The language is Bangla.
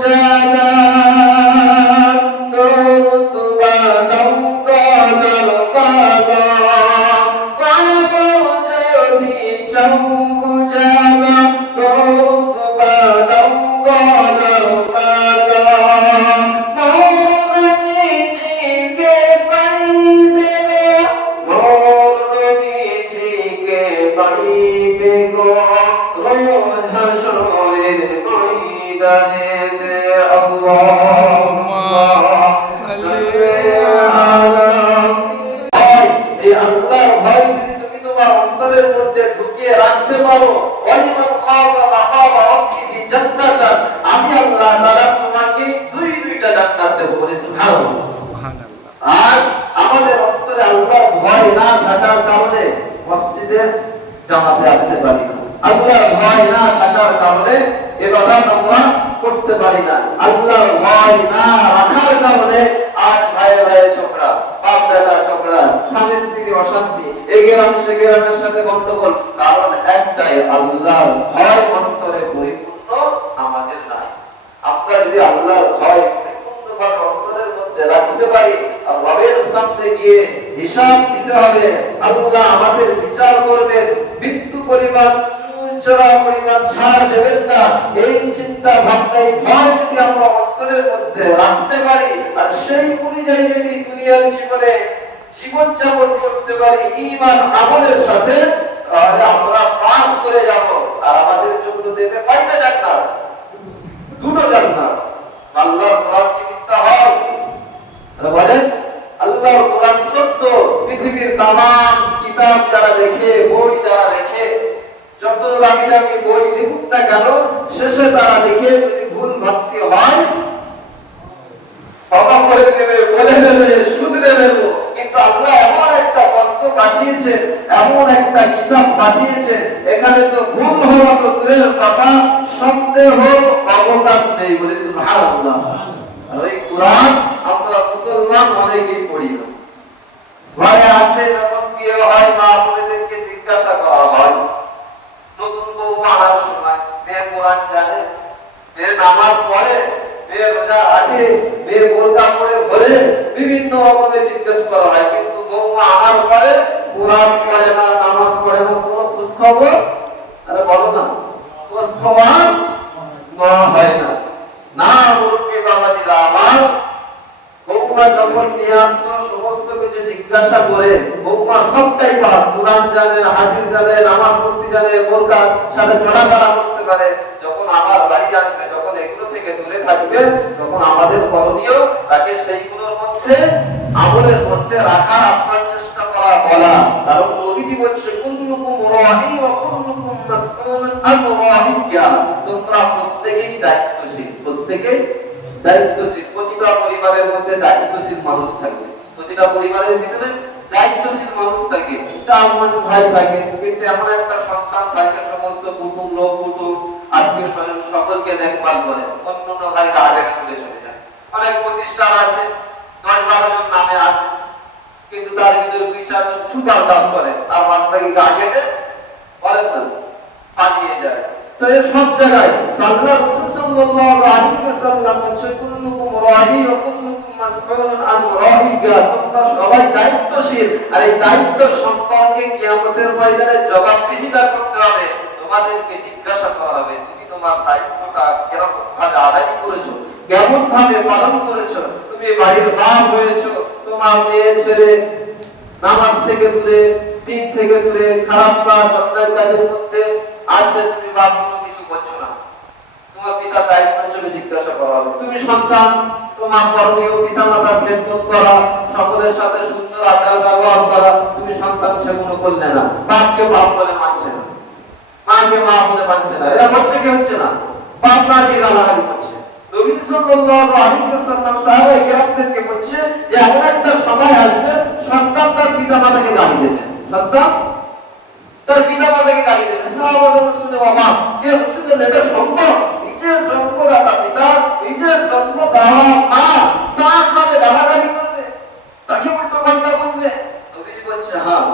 জানা তুবা নঙ্গল পাগা পাবো যদি চাও জানা তুবা নঙ্গল পাগা মৌরনীজিকে পাইবে মৌরনীজিকে পাইবে গো রোজ হাসরের ময়দানে যে আল্লাহুম্মা সাল্লি আলা এই আল্লাহর ভয় যদি তুমি তোমার অন্তরের মধ্যে ঢুকিয়ে রাখতে পারো ওয়ালিমান খাফা মাকামা রাব্বিহি জান্নাতান আমি আল্লাহ তাআলা তোমাকে দুইটা জান্নাত দেব বলে সুবহানাল্লাহ সুবহানাল্লাহ। আজ আমাদের অন্তরে আল্লাহর ভয় না থাকার কারণে মসজিদে জামাতে আসতে পারি না, আল্লাহর ভয় না থাকার কারণে ইবাদত আমরা করতে পারি না, আল্লাহর ভয় না রাখার কারণে আজ ভাইয়ে ভাইয়ে ঝগড়া, বাপ বেটা ঝগড়া, স্বামী স্ত্রীর অশান্তি, এই গ্রাম সে গ্রামের সাথে গন্ডগোল, কারণ একটাই আল্লাহর ভয় অন্তরে পরিপূর্ণ আমাদের নাই। আমরা যদি আল্লাহর ভয় পরিপূর্ণভাবে অন্তরের মধ্যে রাখতে পারি আর রবের সামনে গিয়ে হিসাব দিতে হবে, আল্লাহ আমাদের বিচার করবেন, মৃত্যু পরিমাণ সুচরা পরিমাণ ছাড় দেবেন না, এই চিন্তা ভাবনা এই ভয় যদি আমরা অন্তরের মধ্যে রাখতে পারি আর সেই অনুযায়ী যদি দুনিয়ার জীবনে জীবনযাপন করতে পারি ঈমান আমলের সাথে, তাহলে আমরা পাস করে যাব আর আমাদের জন্য দেবে কয়টা জান্নাত? দুটো জান্নাত। আল্লাহর কোরআন কি মিথ্যা হয়? বলেন আল্লাহর কোরআন সত্য। পৃথিবীর তামাম কিতাব যারা লেখে, বই যারা লেখে, যত দামি দামি বই লিখুক না কেন, শেষে তারা লিখে যদি ভুল ভক্তি হয় ক্ষমা করে দেবে, বলে দেবে, শুধরে দেবে। কিন্তু আল্লাহ এমন একটা গ্রন্থ পাঠিয়েছেন, এমন একটা কিতাব পাঠিয়েছেন, এখানে তো ভুল হওয়া তো দূরের কথা, সন্দেহ অবকাশ নেই বলে সুবহানাল্লাহ। আর ওই কোরআন আমরা মুসলমান অনেকেই পড়ি না। ঘরে আসে যখন বিয়ে হয়, মা বোনেদেরকে জিজ্ঞাসা করা হয়, নতুন বউ আনার সময় মেয়ে কোরআন জানে, মেয়ে নামাজ পড়ে, মেয়ে রোজা রাখে, মেয়ে বোরকা পরে ঘরে, বিভিন্ন রকমের জিজ্ঞাসা করা হয়। কিন্তু বউ আনার পরে কোরআন পড়ে না, নামাজ পড়ে না, কোনো খোঁজ খবর আরে বলো না, খোঁজ খবর নেওয়া হয় না। না মুরব্বী বাবাজিরা আমার, বৌমা যখন নিয়ে আসছো সমস্ত কিছু জিজ্ঞাসা করে, বৌমা সবটাই পাস, কোরআন জানে, হাদিস জানে, নামাজ পড়তে জানে, বোরকার সাথে চলাফেরা করতে পারে। যখন আমার বাড়ি আসবে, যখন এগুলো থেকে দূরে থাকবে, তখন আমাদের করণীয় তাকে সেইগুলোর মধ্যে আমলের মধ্যে রাখার আপনার চেষ্টা করা, বলা। কারণ নবীজি বলছে কুল্লুকুম রাঈ ওয়া কুল্লুকুম মাসউলুন আন রাঈয়া, তোমরা প্রত্যেকেই দায়িত্বশীল, প্রত্যেকেই দায়িত্বশীল। প্রতিটা পরিবারের মধ্যে দায়িত্বশীল মানুষ থাকে, প্রতিটা পরিবারের ভিতরে দায়িত্বশীল মানুষ থাকে। 4-5 ভাই থাকে, কিন্তু এমন একটা সন্তান থাকে সমস্ত কুটুম লোক, কুটুম আত্মীয় স্বজন সকলকে দেখভাল করে, অন্য ভাইকে আগে তুলে চলে যায়। অনেক প্রতিষ্ঠান আছে, 10-12 জন নামে আছে, কিন্তু তার ভিতরে 2-4 জন সুপার কাজ করে, আর বাকি আগে বলেন না পালিয়ে যায়। তো এই সব জায়গায় আল্লাহ রাসূল সাল্লাল্লাহু আলাইহি ওয়াসাল্লাম বলেছেন কুল্লুকুম রাঈ ওয়া কুল্লুকুম মাসউলুন আন রাঈয়া, তোমরা সবাই দায়িত্বশীল, আর এই দায়িত্ব সম্পর্কে কিয়ামতের ময়দানে জবাবদিহিতা করতে হবে। তোমাদেরকে জিজ্ঞাসা করা হবে তুমি তোমার দায়িত্বটা কিরকম ভাবে আদায় করেছো, কেমন ভাবে পালন করেছো। তুমি বাড়ির বাপ হয়েছো, তোমার মেয়ে ছেলে নামাজ থেকে দূরে, দিন থেকে দূরে, খারাপ কাজ অন্যায় কাজের মধ্যে আছে, তুমি বাপ কোনো কিছু করছো না, তোমার পিতা দায়িত্ব হিসেবে জিজ্ঞাসা করা হবে। তুমি সন্তান, তোমার করণীয় পিতা মাতার খেদমত করা, সকলের সাথে সুন্দর আচার ব্যবহার করা, তুমি সন্তান সেগুলো করলে না, বাপকে বাপ বলে মানছে না, মাকে মা বলে মানছে না, এরা হচ্ছে কি হচ্ছে না, বাপ মাকে গালাগালি করছে। নবী সাল্লাল্লাহু আলাইহি ওয়াসাল্লাম সাহাবায়ে কেরামদেরকে বলছে যে এমন একটা সময় আসবে সন্তান তার পিতা মাতাকে গালি দেবে, সন্তান তার পিতা মাতাকে গালি দেবে। সাহাবারা শুনে অবাক, যে রাসূল এটা সম্ভব? নিজের জন্মদাতা পিতা, নিজের জন্ম দেওয়া মা তার নামে গালাগালি করবে, তাকে উল্টো পাল্টা বলবে? নবী বলছে হ্যাঁ।